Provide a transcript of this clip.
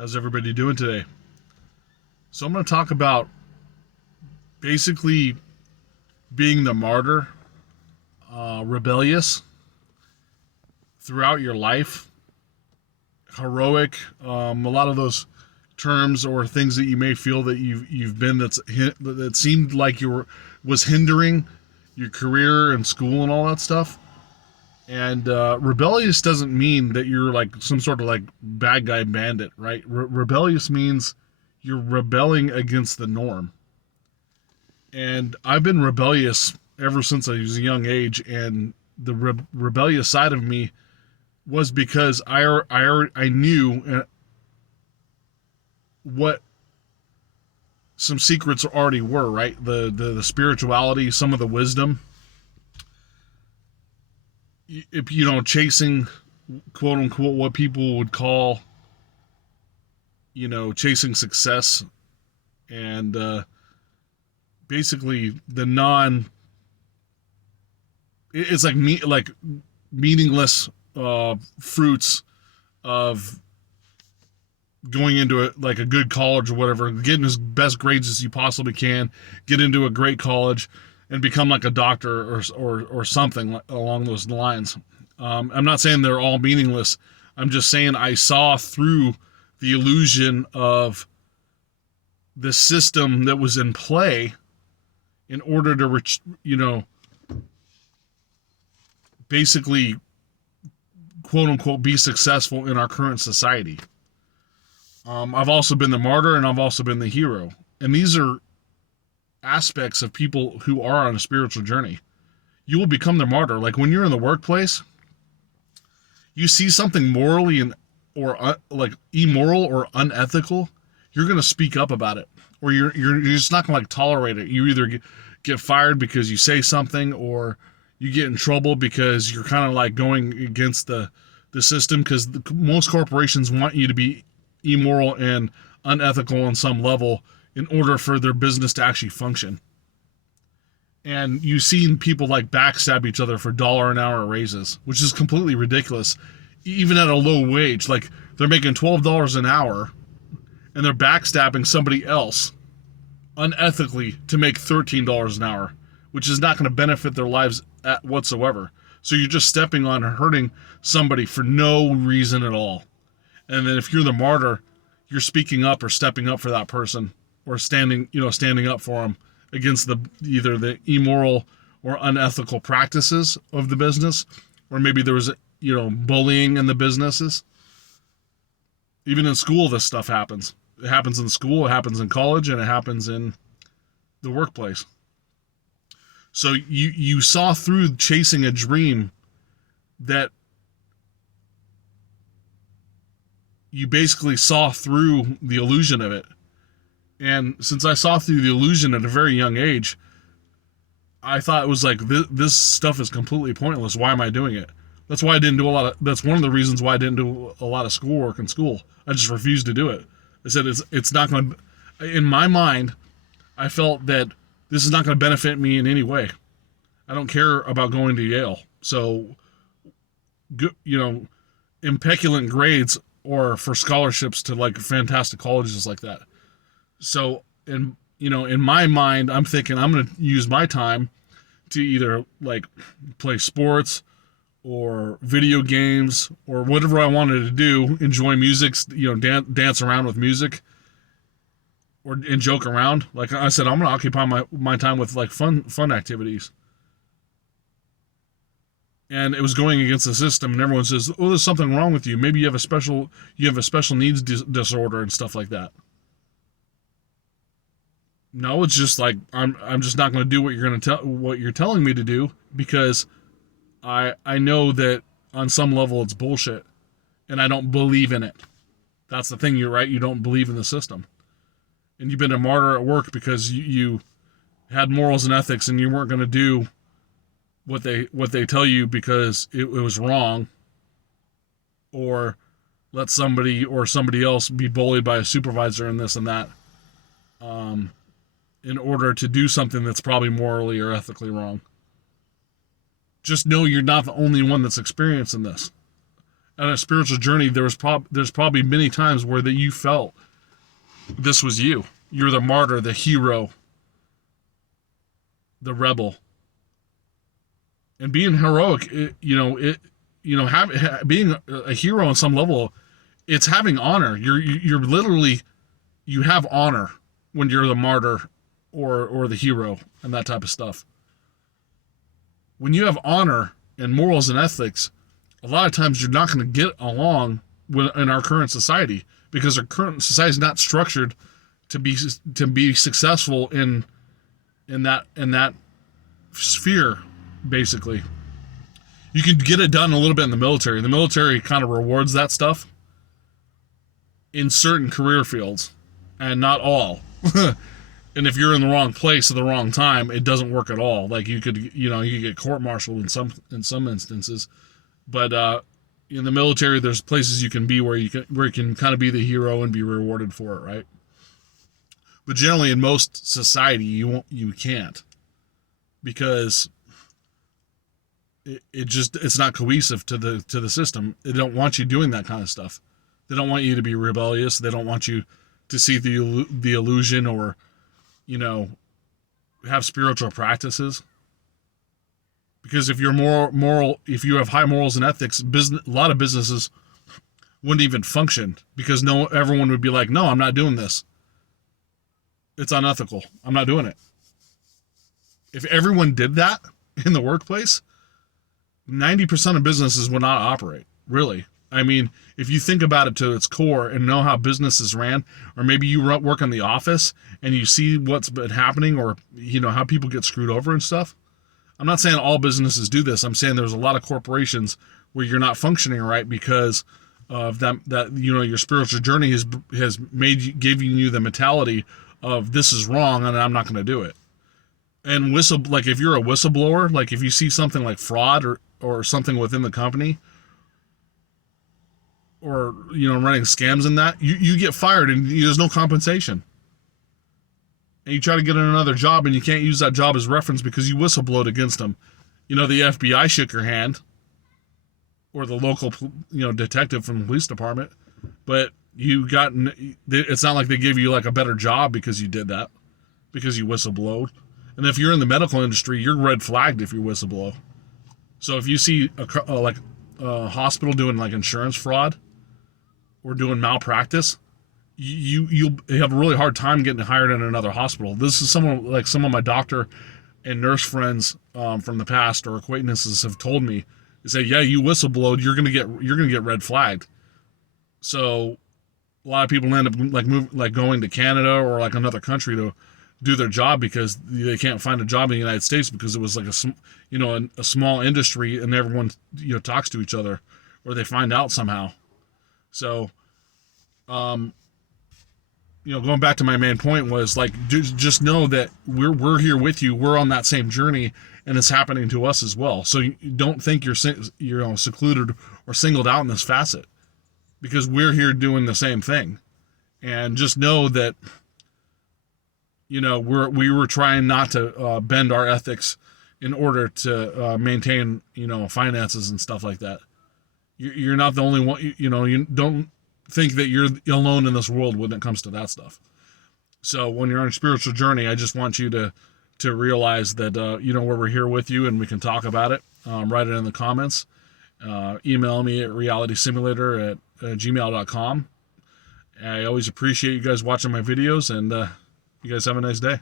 How's everybody doing today? So I'm going to talk about basically being the martyr, rebellious throughout your life, heroic. A lot of those terms or things that you may feel that you've been that seemed like was hindering your career and school and all that stuff. And rebellious doesn't mean that you're like some sort of like bad guy bandit, right? Rebellious means you're rebelling against the norm. And I've been rebellious ever since I was a young age, and the rebellious side of me was because I knew what some secrets already were, right? The spirituality, some of the wisdom. If chasing quote unquote what people would call chasing success, and basically it's like meaningless fruits of going into a good college or whatever, getting as best grades as you possibly can, get into a great college, and become like a doctor or something along those lines. I'm not saying they're all meaningless. I'm just saying I saw through the illusion of the system that was in play in order to, basically, quote unquote, be successful in our current society. I've also been the martyr, and I've also been the hero. And these are aspects of people who are on a spiritual journey. You will become the martyr. Like when you're in the workplace, you see something morally or immoral or unethical, you're going to speak up about it, or you're just not going to tolerate it. You either get fired because you say something, or you get in trouble because you're kind of like going against the system, because most corporations want you to be immoral and unethical on some level in order for their business to actually function. And you've seen people like backstab each other for dollar an hour raises, which is completely ridiculous, even at a low wage. Like they're making $12 an hour and they're backstabbing somebody else unethically to make $13 an hour, which is not going to benefit their lives whatsoever. So you're just stepping on and hurting somebody for no reason at all. And then if you're the martyr, you're speaking up or stepping up for that person, or standing up for them against either the immoral or unethical practices of the business, or maybe there was bullying in the businesses. Even in school, this stuff happens. It happens in school, it happens in college, and it happens in the workplace. So you saw through chasing a dream that you basically saw through the illusion of it. And since I saw through the illusion at a very young age, I thought it was like, this stuff is completely pointless. Why am I doing it? That's why I didn't do that's one of the reasons why I didn't do a lot of schoolwork in school. I just refused to do it. I said, it's not going to, in my mind, I felt that this is not going to benefit me in any way. I don't care about going to Yale. So, impeccable grades or for scholarships to like fantastic colleges like that. So, in my mind, I'm thinking I'm going to use my time to either like play sports or video games or whatever I wanted to do, enjoy music, dance around with music, and joke around. Like I said, I'm going to occupy my time with like fun activities. And it was going against the system, and everyone says, "Oh, there's something wrong with you. Maybe you have a special needs disorder and stuff like that." No, it's just like I'm just not going to do what you're telling me to do, because I know that on some level it's bullshit, and I don't believe in it. That's the thing, you're right. You don't believe in the system, and you've been a martyr at work because you had morals and ethics, and you weren't going to do what they tell you because it was wrong, or let somebody else be bullied by a supervisor and this and that, in order to do something that's probably morally or ethically wrong. Just know you're not the only one that's experiencing this. on a spiritual journey, there's probably many times where that you felt this was you. You're the martyr, the hero, the rebel. And being heroic, being a hero on some level, it's having honor. You're literally, you have honor when you're the martyr or the hero and that type of stuff. When you have honor and morals and ethics, a lot of times you're not going to get along in our current society, because our current society is not structured to be successful in that sphere. Basically, you can get it done a little bit in the military. The military kind of rewards that stuff in certain career fields, and not all. And if you're in the wrong place at the wrong time, it doesn't work at all. Like you could get court-martialed in some instances, but in the military, there's places you can be where you can kind of be the hero and be rewarded for it, right? But generally, in most society, you can't, because it's not cohesive to the system. They don't want you doing that kind of stuff. They don't want you to be rebellious. They don't want you to see the illusion, or have spiritual practices. Because if you're moral, if you have high morals and ethics, a lot of businesses wouldn't even function, because everyone would be like, no, I'm not doing this. It's unethical. I'm not doing it. If everyone did that in the workplace, 90% of businesses would not operate, really. I mean, if you think about it to its core and know how businesses ran, or maybe you work in the office and you see what's been happening, or how people get screwed over and stuff. I'm not saying all businesses do this. I'm saying there's a lot of corporations where you're not functioning right because of that your spiritual journey has giving you the mentality of, this is wrong and I'm not going to do it. And like if you're a whistleblower, like if you see something like fraud or something within the company, or running scams in that, you get fired and there's no compensation. And you try to get another job and you can't use that job as reference because you whistleblowed against them. The FBI shook your hand, or the local detective from the police department, but it's not like they give you like a better job because you did that, because you whistleblowed. And if you're in the medical industry, you're red flagged if you whistleblow. So if you see a hospital doing like insurance fraud or doing malpractice, you'll have a really hard time getting hired in another hospital. This is some of my doctor and nurse friends from the past, or acquaintances, have told me. They say, yeah, you whistleblowed, you're gonna get red flagged. So a lot of people end up going to Canada or like another country to do their job, because they can't find a job in the United States, because it was like a small industry and everyone talks to each other, or they find out somehow. So going back to my main point was like, just know that we're here with you. We're on that same journey, and it's happening to us as well. So you don't think you're secluded or singled out in this facet, because we're here doing the same thing. And just know that we were trying not to bend our ethics in order to maintain finances and stuff like that. You're not the only one. You don't think that you're alone in this world when it comes to that stuff. So when you're on a spiritual journey, I just want you to realize that we're here with you, and we can talk about it. Write it in the comments. Email me at realitysimulator@gmail.com. I always appreciate you guys watching my videos, and you guys have a nice day.